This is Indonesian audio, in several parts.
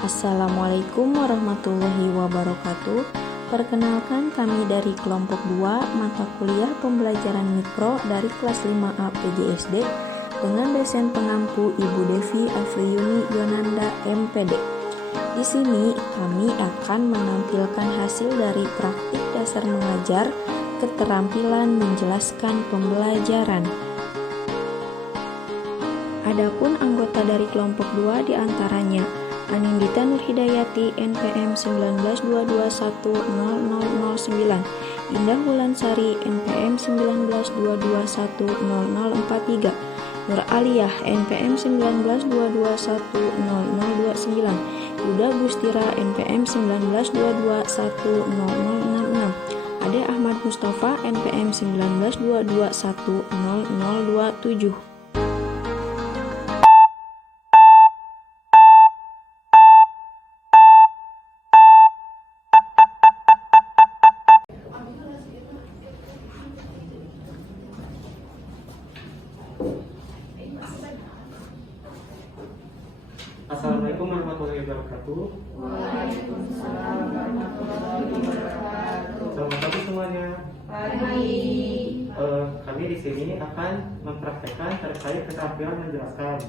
Assalamualaikum warahmatullahi wabarakatuh. Perkenalkan, kami dari kelompok 2 mata kuliah pembelajaran mikro dari kelas 5A PJSD dengan dosen pengampu Ibu Devi Afriyuni Yonanda MPD. Di sini kami akan menampilkan hasil dari praktik dasar mengajar, keterampilan menjelaskan pembelajaran. Adapun anggota dari kelompok 2 diantaranya Anindita Nurhidayati NPM 1922100009, Indah Wulansari NPM 1922100043, Nur Aliyah NPM 1922100029, Yuda Gustira NPM 1922100066, Ade Ahmad Mustafa NPM 1922100027. Assalamualaikum warahmatullahi wabarakatuh. Waalaikumsalam warahmatullahi wabarakatuh. Selamat pagi semuanya. Pagi. Kami di sini akan mempraktekkan terkait keterampilan menjelaskan.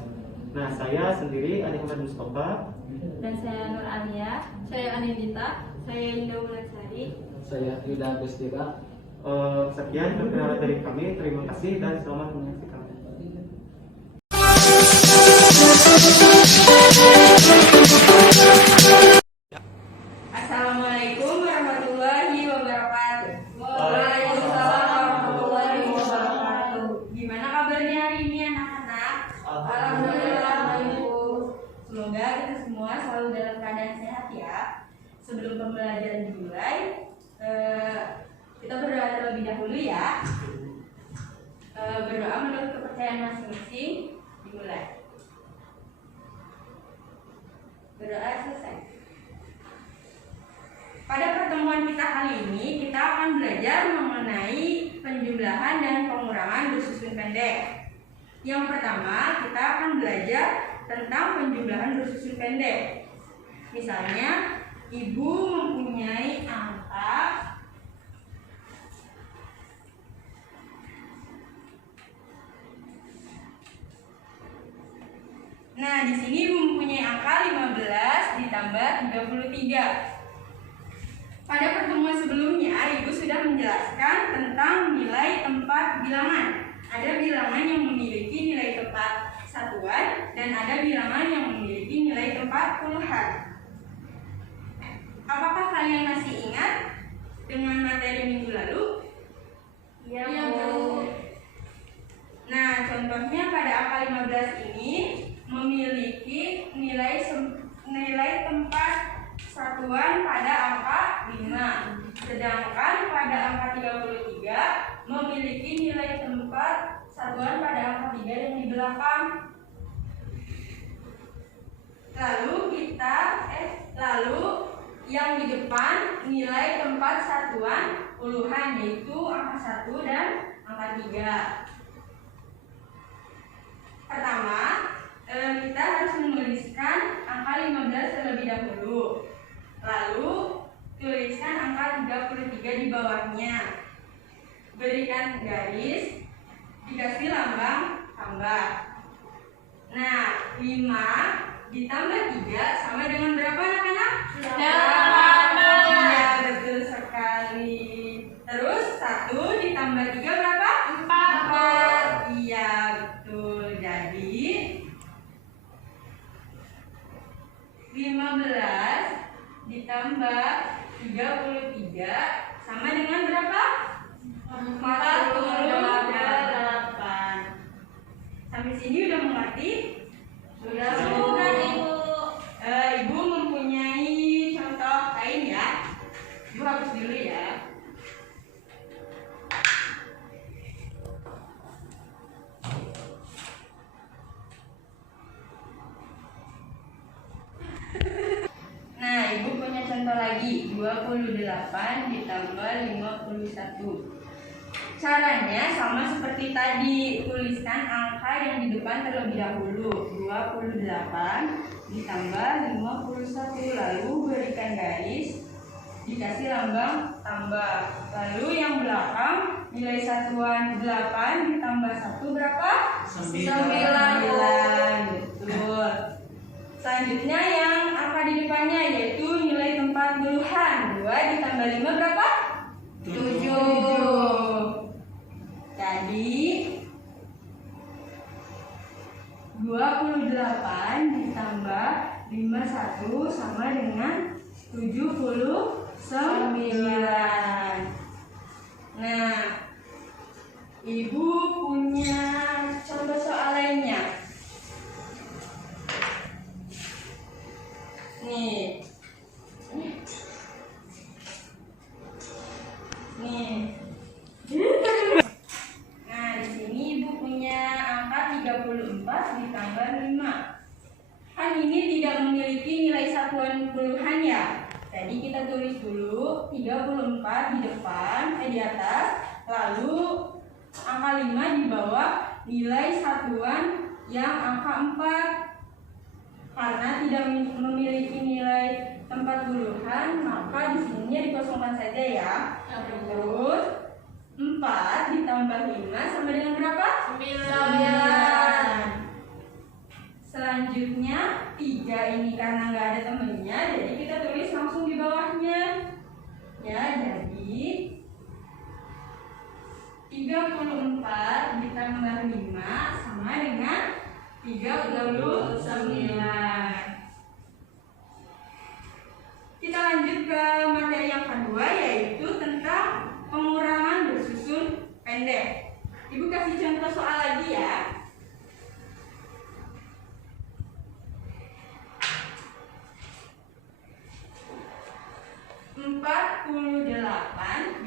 Nah, saya sendiri Ade Ahmad Mustafa. Dan saya Nur Alia, saya Anindita, saya Indah Wulansari, Saya Yuda Gustira. Sekian perkenalan dari kami. Terima kasih dan selamat menyaksikan. Assalamualaikum warahmatullahi wabarakatuh. Waalaikumsalam warahmatullahi wabarakatuh. Gimana kabarnya hari ini anak-anak? Alhamdulillah baik, Bu. Semoga kita semua selalu dalam keadaan sehat ya. Sebelum pembelajaran dimulai, kita berdoa terlebih dahulu ya. Berdoa menurut kepercayaan masing-masing. Dimulai. Berdoa selesai. Pada pertemuan kita kali ini, kita akan belajar mengenai penjumlahan dan pengurangan bersusun pendek. Yang pertama, kita akan belajar tentang penjumlahan bersusun pendek. Misalnya, ibu mempunyai angka Nah, di sini ibu mempunyai angka 15 ditambah 33. Pada pertemuan sebelumnya, ibu sudah menjelaskan tentang nilai tempat bilangan. Ada bilangan yang memiliki nilai tempat satuan dan ada bilangan yang memiliki nilai tempat puluhan. Apakah kalian masih ingat dengan materi minggu lalu? Iya, Bu. Nah, contohnya pada angka 15 ini memiliki nilai tempat satuan pada angka 5. Sedangkan pada angka 33 memiliki nilai tempat satuan pada angka 3 yang di belakang. Lalu yang di depan nilai tempat satuan puluhan, yaitu angka 1 dan angka 3. Pertama, kita harus menuliskan angka 15 terlebih dahulu. Lalu, tuliskan angka 33 di bawahnya. Berikan garis, dikasih lambang tambah. Nah, 5 ditambah 3 sama dengan berapa anak-anak? 8. Iya, betul sekali. Terus 1 ditambah 3 berapa? 4. Iya, betul. Jadi 15 ditambah 33 sama dengan berapa? 48. Sampai sini udah mengerti? Sudah, Bu. Sudah, Ibu. Ibu mempunyai contoh lain ya. Ibu hapus dulu ya. Nah, ibu punya contoh lagi, 28 ditambah 51. Caranya sama seperti tadi, tuliskan angka angka yang di depan terlebih dahulu. 28 ditambah 51, lalu berikan garis, dikasih lambang tambah. Lalu yang belakang nilai satuan 8 ditambah 1 berapa? 9. Betul. Selanjutnya yang angka di depannya yaitu nilai tempat puluhan. 2 ditambah 5 berapa? 7. Jadi 28 ditambah 51 sama dengan 79. Nah, Ibu punya contoh soal lainnya. Nih. Nah, di sini Ibu punya angka 34 ditambah 5. Kan ini tidak memiliki nilai satuan puluhan ya. Jadi kita tulis dulu 34 di depan, di atas, lalu angka 5 di bawah nilai satuan yang angka 4. Karena tidak memiliki nilai tempat puluhan, maka di sininya dikosongkan saja ya. Terus 4 ditambah 5 sama dengan berapa? 9. Selanjutnya 3 ini karena nggak ada temennya, jadi kita tulis langsung di bawahnya. Ya, jadi 34 ditambah 5 sama dengan 39. Kita lanjut ke materi yang kedua, yaitu tentang pengurangan bersusun pendek. Ibu kasih contoh soal lagi ya. 48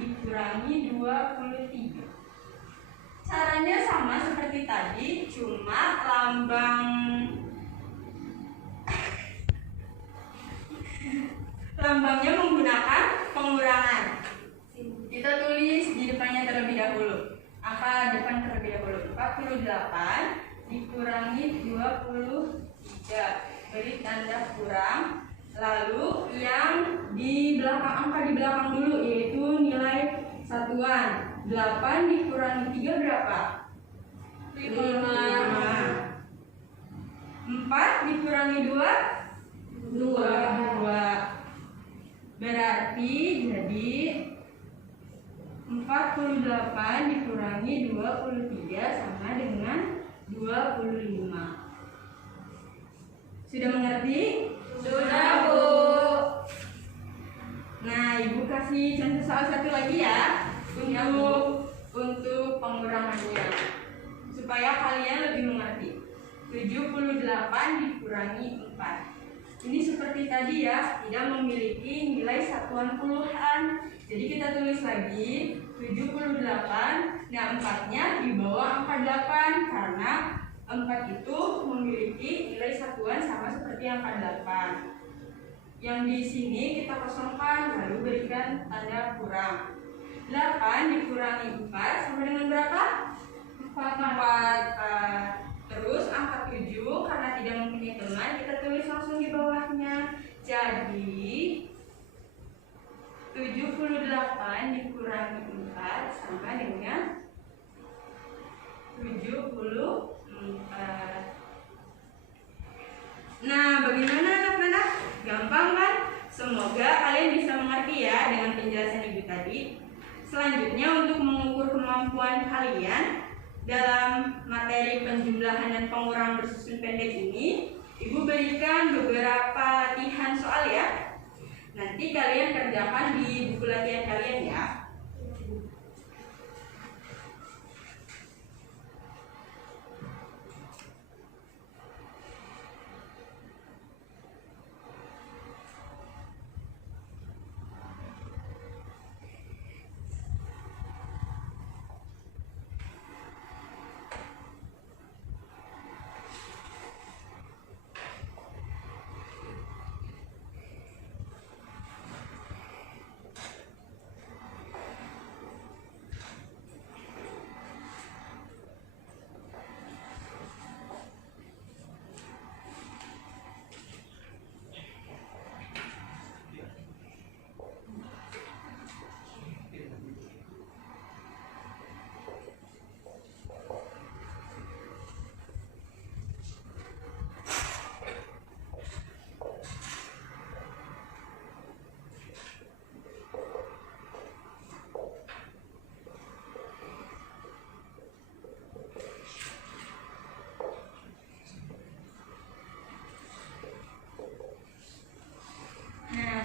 dikurangi 23. Caranya sama seperti tadi, cuma lambangnya menggunakan pengurangan. Kita tulis di depannya terlebih dahulu. Angka depan terlebih dahulu. 48 dikurangi 23. Beri tanda kurang. Lalu yang di belakang, angka di belakang dulu, yaitu nilai satuan. 8 dikurangi 3 berapa? 5. 4 dikurangi 2? 2. Berarti jadi 48 dikurangi 23 sama dengan 25. Sudah mengerti? Sudah, Bu. Nah, Ibu kasih contoh soal satu lagi ya untuk pengurangannya, supaya kalian lebih mengerti. 78 dikurangi 4. Ini seperti tadi ya, tidak memiliki nilai satuan puluhan. Jadi kita tulis lagi 78. Nah, 4-nya di bawah angka 8 karena 4 itu memiliki nilai satuan sama seperti angka 8. Yang di sini kita kosongkan, lalu berikan tanda kurang. 8 dikurangi 4 sama dengan berapa? 4. Terus angka 7 karena tidak mempunyai teman, kita tulis langsung di bawahnya. Jadi 78 dikurangi 4 sama dengan 74. Nah, bagaimana anak-anak? Gampang kan? Semoga kalian bisa mengerti ya dengan penjelasan Ibu tadi. Selanjutnya, untuk mengukur kemampuan kalian dalam materi penjumlahan dan pengurangan bersusun pendek ini, Ibu berikan beberapa latihan soal ya. Nanti kalian kerjakan di buku latihan kalian ya.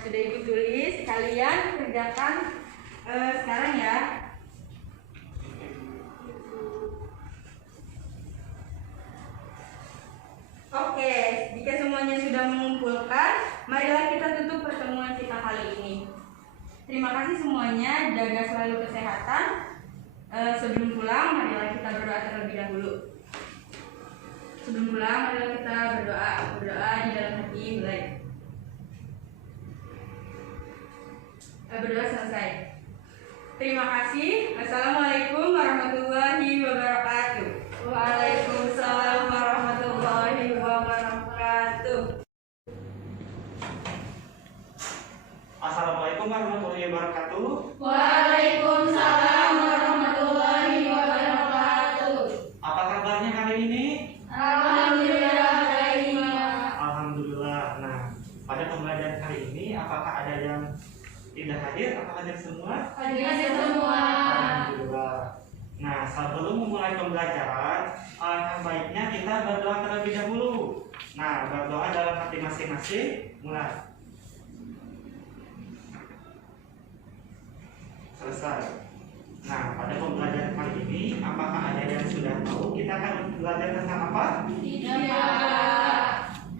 sudah Ibu tulis, kalian kerjakan sekarang ya. Oke, jika semuanya sudah mengumpulkan, marilah kita tutup pertemuan kita kali ini. Terima kasih semuanya, jaga selalu kesehatan. Sebelum pulang, marilah kita berdoa terlebih dahulu. Sebelum pulang, marilah kita berdoa di dalam hati mulai. Berdoa selesai. Terima kasih. Assalamualaikum warahmatullahi wabarakatuh. Waalaikumsalam warahmatullahi wabarakatuh. Assalamualaikum warahmatullahi wabarakatuh. Waalaikumsalam warahmatullahi wabarakatuh. Apa kabarnya hari ini? Alhamdulillah baik. Alhamdulillah. Nah, pada pembelajaran hari ini apakah ada yang tidak hadir? Apakah hadir semua? Hadir semua. Alhamdulillah. Nah, sebelum memulai pembelajaran, alangkah baiknya kita berdoa terlebih dahulu. Nah, berdoa dalam hati masing-masing. Mulai. Selesai. Nah, pada pembelajaran kali ini, apakah ada yang sudah tahu kita akan belajar tentang apa? Tidak.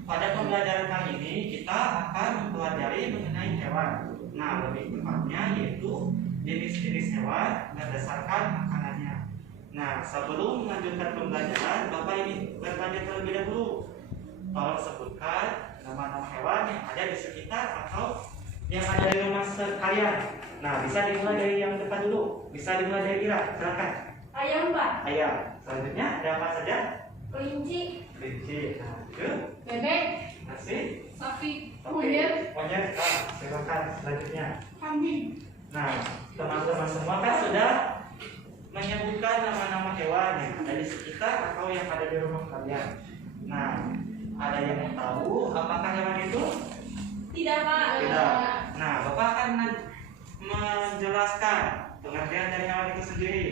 Pada pembelajaran kali ini, kita akan mempelajari mengenai hewan. Nah, lebih tepatnya yaitu jenis-jenis hewan berdasarkan makanannya. Nah, sebelum melanjutkan pembelajaran, Bapak ini bertanya terlebih dahulu. Tolong sebutkan nama-nama hewan yang ada di sekitar atau yang ada di rumah sekalian. Nah, bisa dimulai dari yang depan dulu. Bisa dimulai dari Ira, silakan. Ayam Pak. Ayam. Selanjutnya ada apa saja? Kelinci. Kelinci. Nah, itu. Bebek. Nasi. Sapi. Oke. Monyet. Nah, silakan selanjutnya. Kambing. Nah, teman-teman semua kan sudah menyebutkan nama-nama hewan yang ada di sekitar atau yang ada di rumah kalian. Nah, ada yang tahu apakah hewan itu? Tidak Pak. Tidak. Nah, Bapak akan menjelaskan pengertian dari hewan itu sendiri.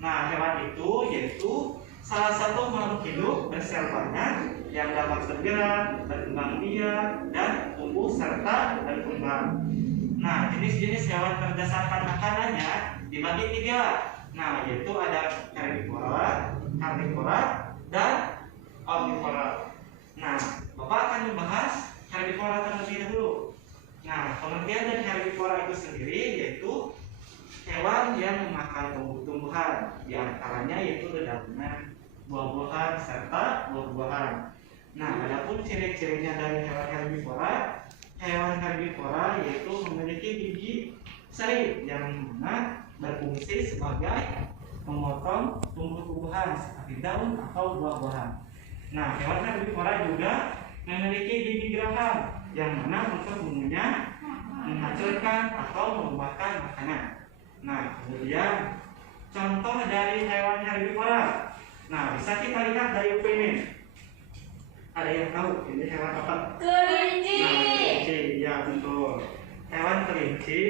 Nah, hewan itu yaitu salah satu makhluk hidup bersel banyak yang dapat bergerak, berkembang biak, dan tumbuh serta berkembang. Nah, jenis-jenis hewan berdasarkan makanannya dibagi tiga. Nah, yaitu ada herbivora, karnivora, dan omnivora. Nah, Bapak akan membahas herbivora terlebih dahulu. Nah, pengertian dari herbivora itu sendiri yaitu hewan yang memakan tumbuh-tumbuhan, di antaranya yaitu dedaunan, buah-buahan, serta buah-buahan. Nah, adapun ciri-cirinya dari hewan herbivora yaitu memiliki gigi seri yang mana berfungsi sebagai memotong tumbuh-tumbuhan seperti daun atau buah-buahan. Nah, hewan herbivora juga memiliki gigi geraham yang mana untuk umumnya menghancurkan atau membuahkan makanan. Nah, kemudian contoh dari hewan herbivora. Nah, bisa kita lihat dari UP ini. Ada yang tahu ini hewan apa? Kelinci. Nah, kelinci, ya betul. Hewan kelinci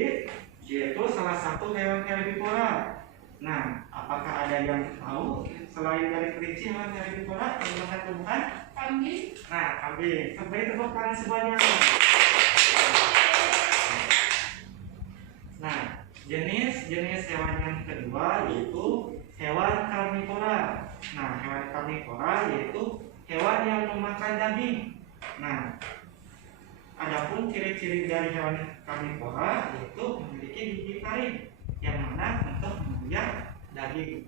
yaitu salah satu hewan herbivora. Nah, apakah ada yang tahu selain dari kelinci hewan herbivora yang makan tumbuhan? Kambing. Nah, kambing. Kembali tepuk tangan semuanya. Nah, jenis-jenis hewan yang kedua yaitu hewan karnivora. Nah, hewan karnivora yaitu hewan yang memakan daging. Nah, adapun ciri-ciri dari hewan karnivora yaitu memiliki gigi taring yang mana untuk mengunyah daging.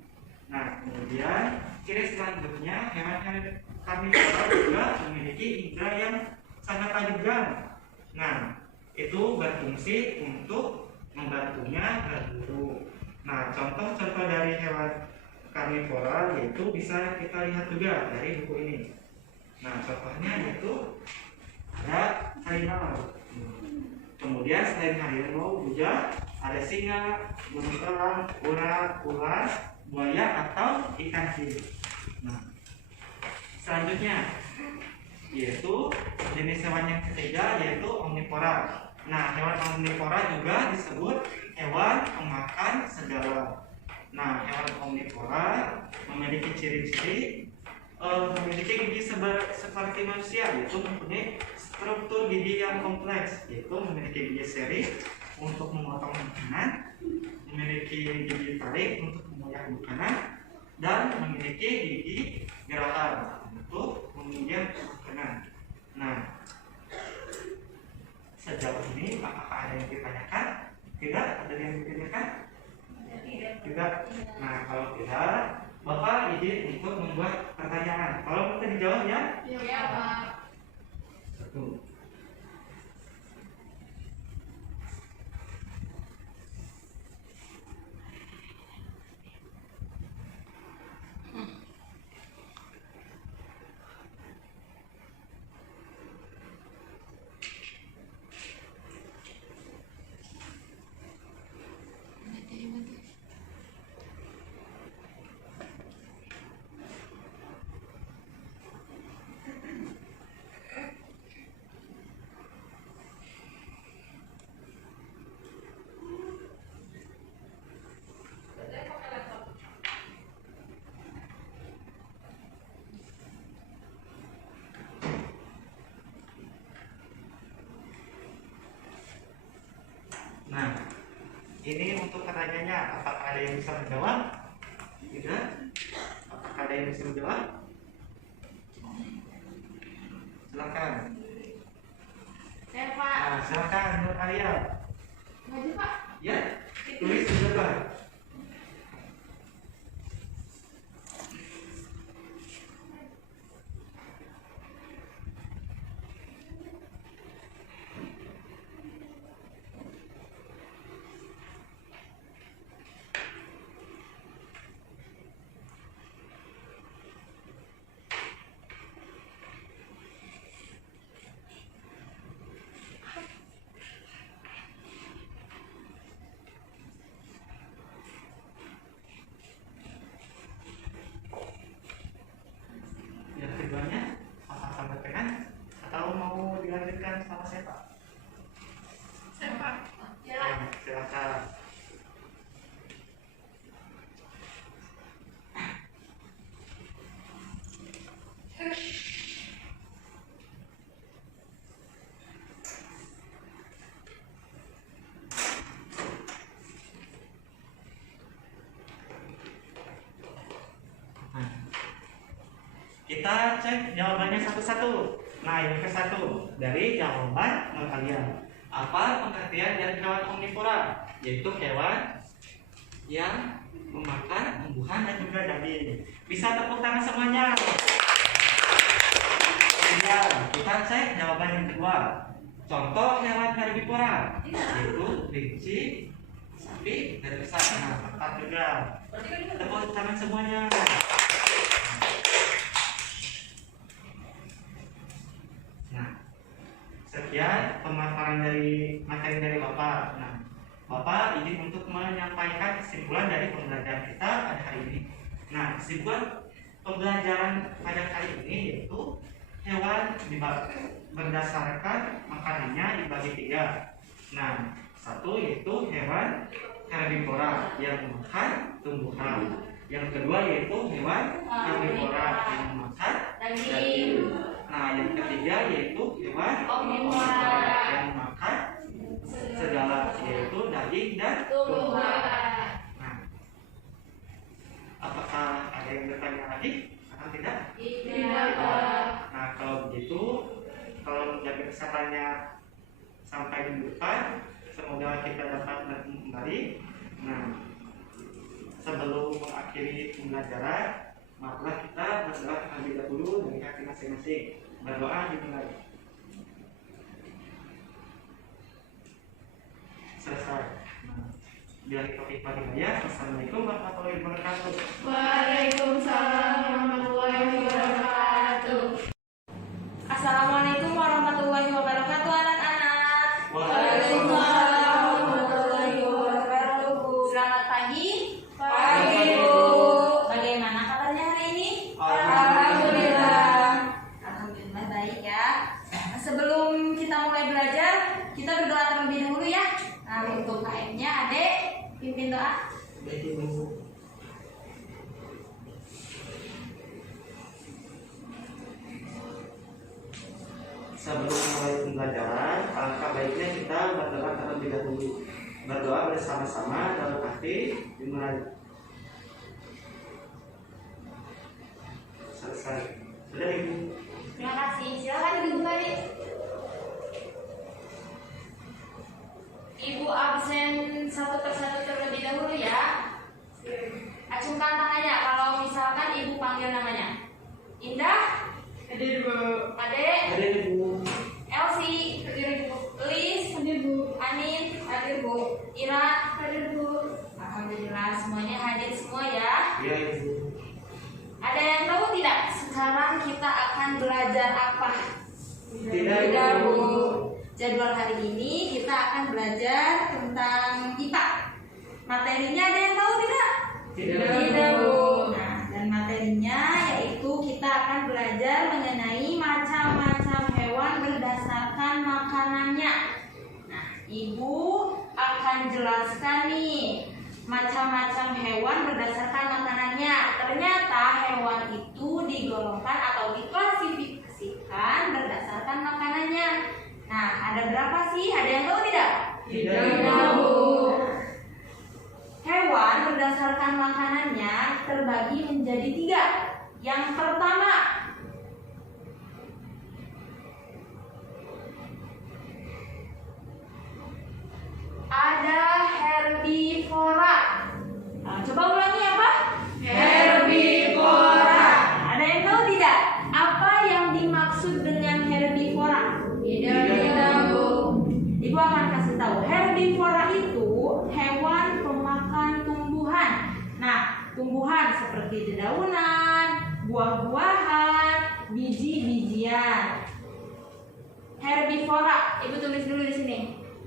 Nah, kemudian ciri selanjutnya hewan karnivora juga memiliki indera yang sangat tajam. Nah, itu berfungsi untuk membantunya berburu. Nah, contoh-contoh dari hewan karnivora yaitu bisa kita lihat juga dari buku ini. Nah, contohnya yaitu ada harimau. Kemudian selain harimau juga ada singa, burung elang, ular, buaya atau ikan hiu. Nah, selanjutnya yaitu jenis hewan yang ketiga yaitu omnivora. Nah, hewan omnivora juga disebut hewan pemakan segala. Nah, hewan omnivora memiliki ciri-ciri memiliki gigi seperti manusia, yaitu mempunyai struktur gigi yang kompleks, yaitu memiliki gigi seri untuk memotong makanan, memiliki gigi tarik untuk mengoyak makanan, dan memiliki gigi gerakan untuk menginjak makanan. Nah, sejauh ini apakah ada yang ditanyakan? Tidak? Ada yang ditanyakan? Tidak. Nah, kalau tidak, Bapak izin untuk membuat pertanyaan. Kalau bisa dijawab ya? Ya, Pak. Satu. Nah, ini untuk pertanyaannya, apakah ada yang bisa menjawab? Tidak? Apakah ada yang bisa menjawab? Silakan. Saya, Pak. Nah, silakan Nur Arya. Maju, Pak. Ya, tulis silakan. Yang keduanya, apa sampai pengen? Atau mau dilanjutkan sama siapa? Saya, Pak. Ya. Nah, silakan. Nah, kita cek jawabannya satu-satu. Nah, yang ke satu dari jawaban Nur Alia. Apa pengertian dari hewan omnivora? Yaitu hewan yang memakan tumbuhan dan juga daging. Bisa tepuk tangan semuanya. Ya, kita cek jawaban yang kedua. Contoh hewan herbivora yaitu kelinci, sapi, dan besar. Nah, tepat juga. Tepuk tangan semuanya. Nah, sekian pemaparan dari materi dari Bapak. Nah, Bapak izin untuk menyampaikan kesimpulan dari pembelajaran kita pada hari ini. Nah, kesimpulan pembelajaran pada kali ini yaitu hewan berdasarkan makanannya dibagi tiga. Nah, satu yaitu hewan herbivora yang makan tumbuhan. Yang kedua yaitu hewan karnivora yang makan daging. Nah, yang ketiga yaitu hewan Omnivora yang makan segala, yaitu daging dan tumbuhan. Nah, apakah ada yang bertanya lagi atau tidak? Tidak, Pak. Nah, kalau begitu, kalau menjaga kesehatannya sampai minggu depan, semoga kita dapat bertemu kembali. Nah, sebelum mengakhiri pembelajaran, marilah kita berdoa terlebih dahulu dari hati masing-masing. Berdoa dimulai. Selesai. Nah, bila kita ya, Assalamualaikum warahmatullahi wabarakatuh. Waalaikumsalam warahmatullahi wabarakatuh. Assalamualaikum warahmatullahi wabarakatuh, anak-anak. Waalaikumsalam warahmatullahi wabarakatuh. Selamat pagi. Pagi, Bu. Bagaimana kabarnya hari ini? Alhamdulillah. Alhamdulillah baik ya. Nah, sebelum kita mulai belajar, kita berdoa terlebih dahulu ya. Nah, untuk KM-nya Adek, pimpin doa. Baik, Ibu. Sebelum mulai pembelajaran terlebih dahulu. Berdoa bersama-sama dalam hati dimulai. Selesai. Sudah Ibu. Terima kasih. Silakan Ibu Bupati. Ibu absen satu persatu terlebih dahulu ya. Acungkan tangannya kalau misalkan Ibu panggil namanya. Indah. Hadir Bu. Ade. Ada Ibu. Elsie. Hadir Bu. Lis. Hadir Bu. Anin. Hadir Bu. Ira. Hadir Bu. Alhamdulillah semuanya hadir semua ya. Iya Ibu. Ada yang tahu tidak? Sekarang kita akan belajar apa? Tidak Bu. Jadwal hari ini kita akan belajar tentang IPA. Materinya ada yang tahu tidak? Tidak Bu. Nah, dan materinya yaitu kita akan belajar mengenai macam-macam hewan berdasarkan makanannya. Nah, Ibu akan jelaskan nih macam-macam hewan berdasarkan makanannya. Ternyata hewan itu digolongkan atau diklasifikasikan berdasarkan makanannya. Nah, ada berapa sih? Ada yang tahu tidak? Tidak Bu. Hewan berdasarkan makanannya terbagi menjadi 3. Yang pertama, ada herbivora. Nah, coba ulangi apa? Herbivora. Ada yang tahu tidak? Apa yang dimaksud dengan herbivora? Tidak Bu. Ibu akan kasih tahu. Herbivora itu hewan pemakan tumbuhan. Nah, tumbuhan seperti dedaunan, buah-buahan, biji-bijian. Herbivora, Ibu tulis dulu di sini.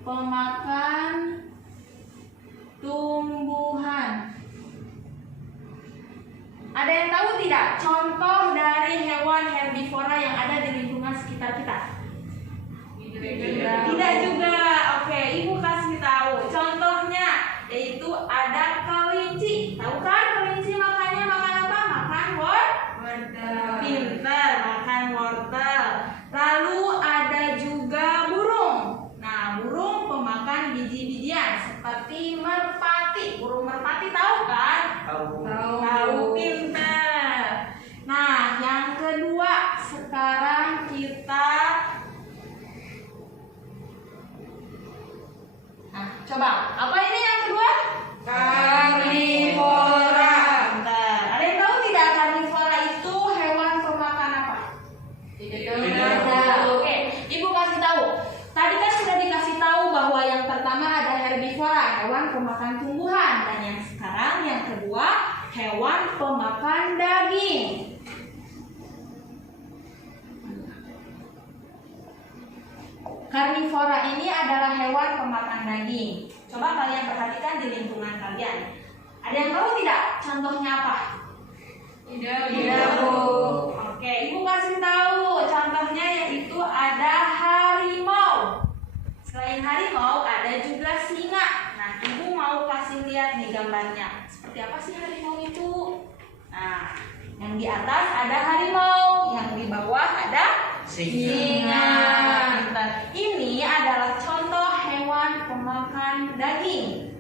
Pemakan tumbuhan. Ada yang tahu tidak contoh dari hewan herbivora yang ada di lingkungan sekitar kita? Tidak juga. Oke, Ibu kasih tahu. Contohnya yaitu ada kelinci. Tahu kan kelinci makannya makan apa? Makan Wortel. pinter, makan wortel. Lalu ada juga burung. Nah, burung pemakan biji-bijian seperti merpati. Burung merpati tahu kan? Tahu, pinter. Nah, yang kedua sekarang kita. Nah, coba apa ini yang kedua? Karnivora. Bentar. Ada yang tahu tidak karnivora itu hewan pemakan apa? Tidak. Oke, Ibu kasih tahu. Tadi kan sudah dikasih tahu bahwa yang pertama ada herbivora, hewan pemakan tumbuhan, dan yang sekarang yang kedua hewan pemakan daging. Karnivora ini adalah hewan pemakan daging. Coba kalian perhatikan di lingkungan kalian. Ada yang tahu tidak contohnya apa? Tidak Bu. Oke, Ibu kasih tahu. Contohnya yaitu ada harimau. Selain harimau ada juga singa. Nah, Ibu mau kasih lihat nih gambarnya. Seperti apa sih harimau itu? Nah, yang di atas ada harimau, yang di bawah ada singa. Bentar. Ini adalah contoh hewan pemakan daging.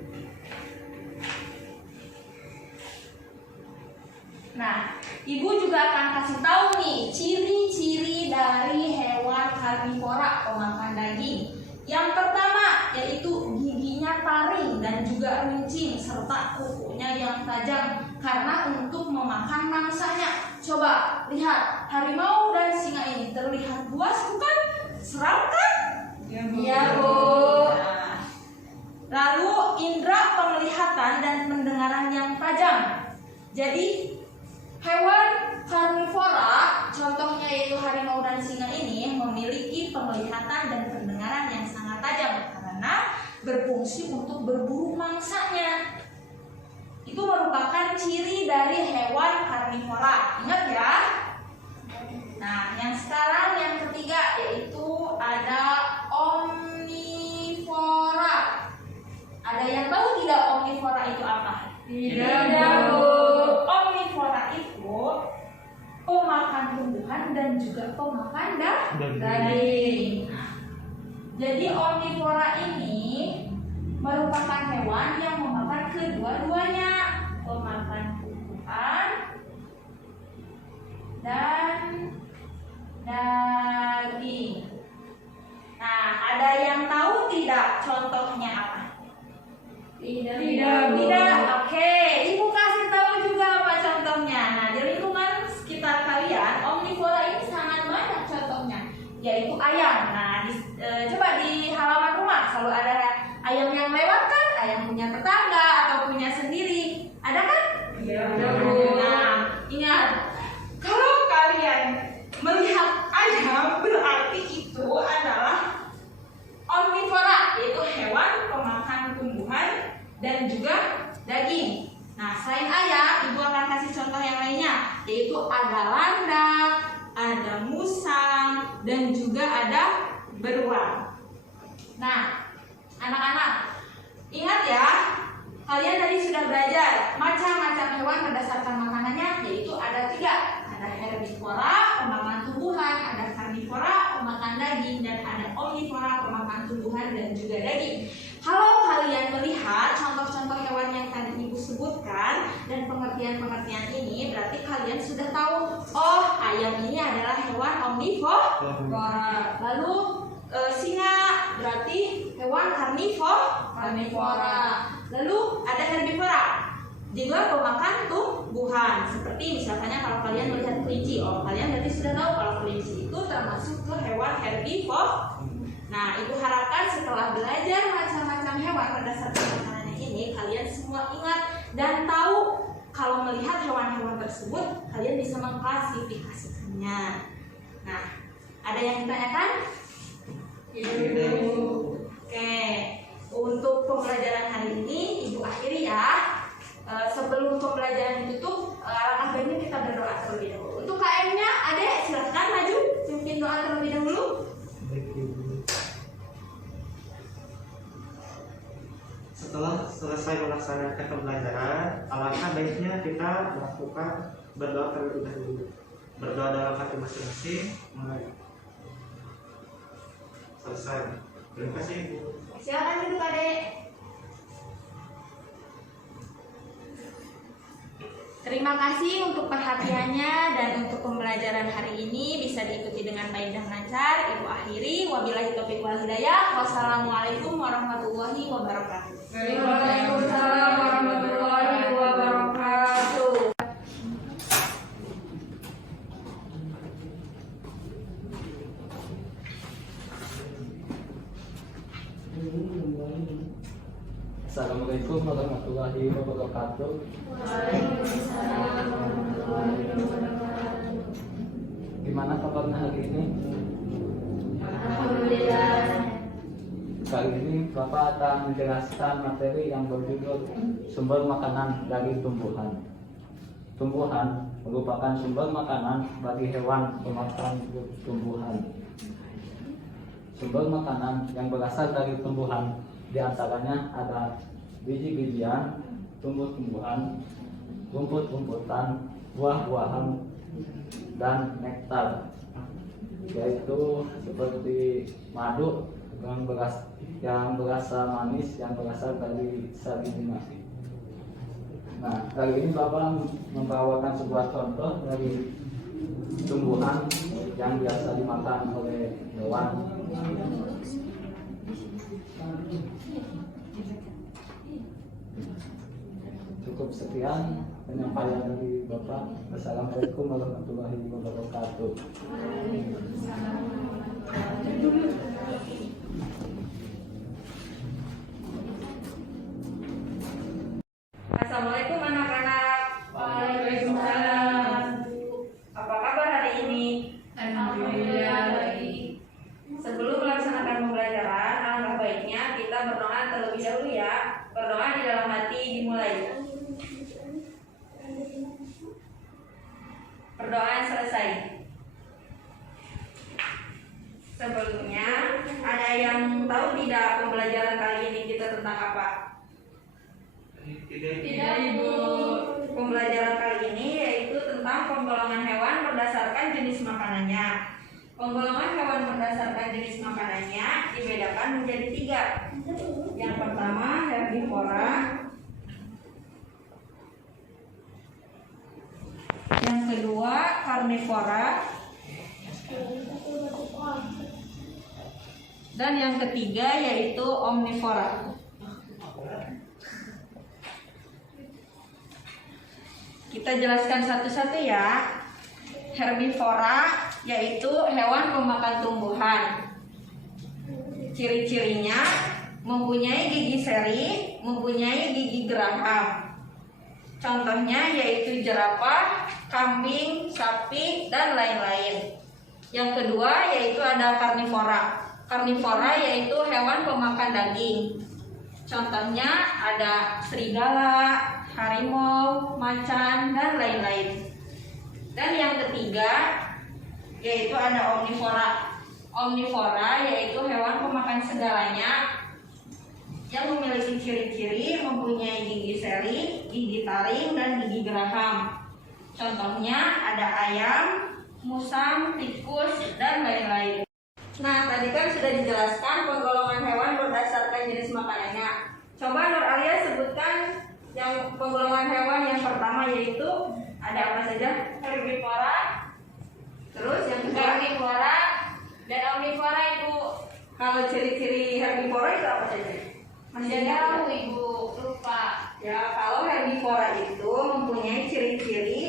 Nah, Ibu juga akan kasih tahu nih ciri-ciri dari hewan karnivora pemakan daging. Yang pertama yaitu giginya taring dan juga runcing serta kukunya yang tajam karena untuk memakan mangsanya. Coba lihat harimau dan singa ini terlihat buas bukan? Seram kan? Iya Bu. Nah, lalu indera penglihatan dan pendengaran yang tajam. Jadi hewan karnivora, contohnya yaitu harimau dan singa ini memiliki penglihatan dan pendengaran yang sangat tajam karena berfungsi untuk berburu mangsanya. Itu merupakan ciri dari hewan karnivora. Ingat ya. Nah, yang sekarang yang ketiga yaitu ada omnivora. Ada yang tahu tidak omnivora itu apa? Tidak Bu. Omnivora itu pemakan tumbuhan dan juga pemakan daging. Nah, jadi omnivora ini merupakan hewan yang memakan kedua-duanya, pemakan tumbuhan dan daging. Nah, ada yang tahu tidak contohnya apa? Tidak. Oke, Ibu kasih tahu juga apa contohnya. Nah, di lingkungan sekitar kalian, omnivora ini sangat banyak contohnya, yaitu ayam. Nah, coba di halaman rumah selalu ada ayam yang lewat kan? Ayam punya tetangga atau punya sendiri. Ada kan? Iya. Nah, ingat, kalau kalian melihat ayam berarti itu adalah omnivora, yaitu hewan pemakan tumbuhan dan juga daging. Nah, selain ayam, Ibu akan kasih contoh yang lainnya, yaitu ada landak, ada musang, dan juga ada beruang. Nah, anak-anak, ingat ya, kalian tadi sudah belajar macam-macam hewan berdasarkan makanannya, yaitu ada 3. Ada herbivora, pemakan tumbuhan, ada karnivora, pemakan daging, dan ada omnivora, pemakan tumbuhan dan juga daging. Kalau kalian melihat contoh-contoh hewan yang tadi Ibu sebutkan dan pengertian-pengertian ini, berarti kalian sudah tahu, oh, ayam ini adalah hewan omnivora. Lalu singa berarti hewan karnivora. Lalu ada herbivora, juga pemakan tumbuhan. Seperti misalnya kalau kalian melihat kelinci, oh, kalian berarti sudah tahu kalau kelinci itu termasuk ke hewan herbivora. Nah, Ibu harapkan setelah belajar macam-macam hewan berdasarkan makanannya ini, kalian semua ingat dan tahu kalau melihat hewan-hewan tersebut, kalian bisa mengklasifikasikannya. Nah, ada yang ditanyakan? Oke, untuk pembelajaran hari ini Ibu akhiri ya. Sebelum pembelajaran ditutup, alangkah baiknya kita berdoa terlebih dahulu. Untuk KM-nya, Adek silahkan maju pimpin doa terlebih dahulu. Setelah selesai melaksanakan pembelajaran, alangkah baiknya kita melakukan berdoa terlebih dahulu. Berdoa dalam hati masing-masing. Selesai. Terima kasih, Ibu. Silakan duduk, Adek. Terima kasih untuk perhatiannya dan untuk pembelajaran hari ini bisa diikuti dengan baik dan lancar. Ibu akhiri, wabillahi taufiq wal hidayah. Wassalamualaikum warahmatullahi wabarakatuh. Waalaikumsalam warahmatullahi wabarakatuh. Assalamualaikum warahmatullahi wabarakatuh. Gimana kabarnya hari ini? Alhamdulillah. Kali ini Bapak akan menjelaskan materi yang berjudul sumber makanan dari tumbuhan. Tumbuhan merupakan sumber makanan bagi hewan pemakan tumbuhan. Sumber makanan yang berasal dari tumbuhan diantaranya ada biji-bijian, tumbuh-tumbuhan, rumput-rumputan, buah-buahan, dan nektar, yaitu seperti madu yang berasa manis yang berasal dari sari bunga. Nah, kali ini Bapak membawakan sebuah contoh dari tumbuhan yang biasa dimakan oleh hewan. Cukup sekian penyampaian dari Bapak. Assalamualaikum warahmatullahi wabarakatuh. Assalamualaikum anak-anak. Waalaikumsalam. Apa kabar hari ini? Alhamdulillah. Sebelum melaksanakan pembelajaran, alangkah baiknya kita berdoa terlebih dahulu ya. Berdoa di dalam hati dimulai. Berdoa selesai. Sebelumnya, ada yang tahu tidak pembelajaran kali ini kita tentang apa? Tidak, Ibu. Pembelajaran kali ini yaitu tentang penggolongan hewan berdasarkan jenis makanannya. Penggolongan hewan berdasarkan jenis makanannya dibedakan menjadi 3. Yang pertama herbivora, yang kedua karnivora, dan yang ketiga yaitu omnivora. Kita jelaskan satu-satu ya. Herbivora yaitu hewan pemakan tumbuhan. Ciri-cirinya mempunyai gigi seri, mempunyai gigi geraham. Contohnya yaitu jerapah, kambing, sapi, dan lain-lain. Yang kedua yaitu ada karnivora. Karnivora yaitu hewan pemakan daging. Contohnya ada serigala, harimau, macan, dan lain-lain. Dan yang ketiga yaitu ada omnivora. Omnivora yaitu hewan pemakan segalanya yang memiliki ciri-ciri mempunyai gigi seri, gigi taring, dan gigi geraham. Contohnya ada ayam, musang, tikus, dan lain-lain. Nah, tadi kan sudah dijelaskan penggolongan hewan berdasarkan jenis makanannya. Coba Nur Alia sebutkan yang penggolongan hewan yang pertama yaitu ada apa saja? Herbivora, Terus yang kedua karnivora, dan omnivora Ibu. kalau ciri-ciri herbivora itu apa saja? Masih Tidak ingat tahu ya? Ibu, lupa. Ya, kalau herbivora itu mempunyai ciri-ciri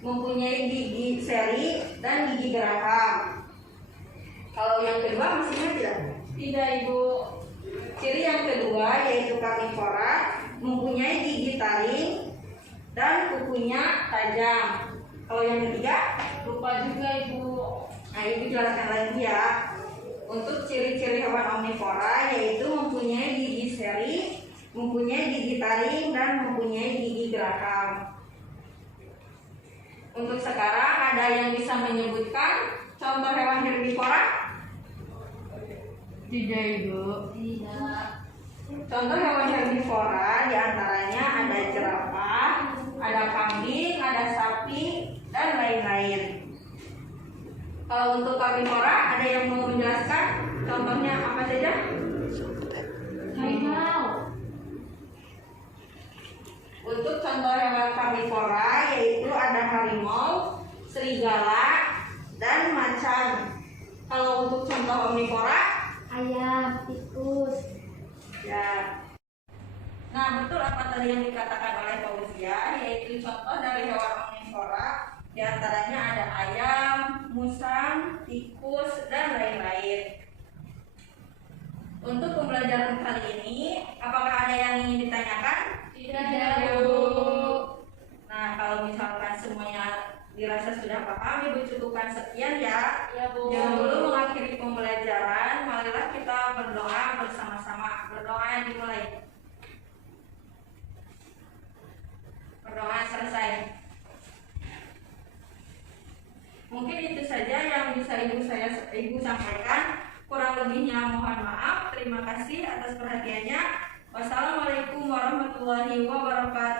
mempunyai gigi seri dan gigi geraham. Kalau yang kedua masih ingat tidak? Tidak Ibu. Ciri yang kedua yaitu karnivora mempunyai gigi taring dan kukunya tajam. Kalau yang ketiga, Lupa juga Ibu. nah ibu jelaskan lagi ya. Untuk ciri-ciri hewan omnivora yaitu mempunyai gigi seri, mempunyai gigi taring, dan mempunyai gigi geraham. Untuk sekarang ada yang bisa menyebutkan contoh hewan herbivora? Tidak Ibu. Tidak. Contoh hewan herbivora diantaranya ada jerapah, ada kambing, ada sapi, dan lain-lain. Kalau untuk karnivora ada yang mau menjelaskan contohnya apa saja? Harimau. Untuk contoh hewan karnivora yaitu ada harimau, serigala, dan macan. Kalau untuk contoh omnivora, Ayam, tikus. ya. Nah, betul apa tadi yang dikatakan oleh Fauzia, yaitu contoh dari hewan omnivora di antaranya ada ayam, musang, tikus, dan lain-lain. Untuk pembelajaran kali ini, apakah ada yang ingin ditanyakan? Tidak Bu. Nah, kalau misalkan semuanya dirasa sudah paham, Ibu cukupkan sekian ya. Ya Bu. Sebelum mengakhiri pembelajaran, marilah kita berdoa bersama-sama. Berdoa dimulai. Berdoa selesai. Mungkin itu saja yang bisa ibu sampaikan. Kurang lebihnya mohon maaf. Terima kasih atas perhatiannya. Wassalamualaikum warahmatullahi wabarakatuh.